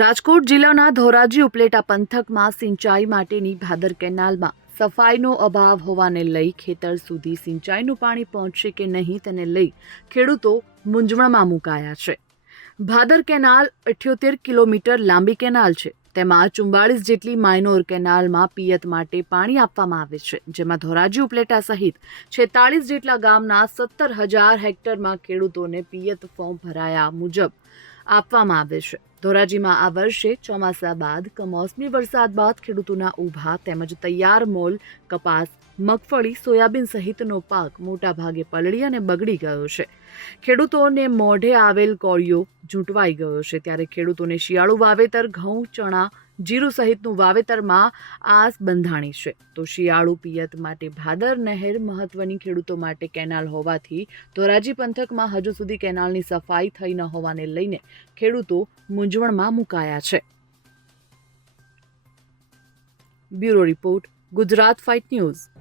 રાજકોટ જિલ્લાના ધોરાજી ઉપલેટા પંથકમાં સિંચાઈ માટેની ભાદર કેનાલમાં સફાઈનો અભાવ હોવાને લઈ ખેતર સુધી સિંચાઈનું પાણી પહોંચશે કે નહીં તેને લઈ ખેડૂતો મૂંઝવણમાં મુકાયા છે. ભાદર કેનાલ 78 કિલોમીટર લાંબી કેનાલ છે. તેમાં 44 જેટલી માઇનોર કેનાલમાં પિયત માટે પાણી આપવામાં આવે છે, જેમાં ધોરાજી ઉપલેટા સહિત 46 જેટલા ગામના 17,000 હેક્ટરમાં ખેડૂતોને પિયત ફોર્મ ભરાયા મુજબ આપવામાં આવે છે. ધોરાજીમાં આ વર્ષે ચોમાસા બાદ કમોસમી વરસાદ બાદ ખેડૂતોના ઊભા તેમજ તૈયાર મોલ કપાસ, મગફળી, સોયાબીન સહિતનો પાક મોટાભાગે પલળી અને બગડી ગયો છે. ખેડૂતોને મોઢે આવેલ કોળિયો ઝૂંટવાઈ ગયો છે. ત્યારે ખેડૂતોને શિયાળુ વાવેતર ઘઉં, ચણા, જીરું સહિતનું વાવેતરમાં આસ બંધાણી છે. તો શિયાળુ પિયત માટે ભાદર નહેર મહત્વની ખેડૂતો માટે કેનાલ હોવાથી ધોરાજી પંથકમાં હજુ સુધી કેનાલની સફાઈ થઈ ન હોવાને લઈને ખેડૂતો મૂંઝવણમાં મુકાયા છે. Bureau report, Gujarat fight news.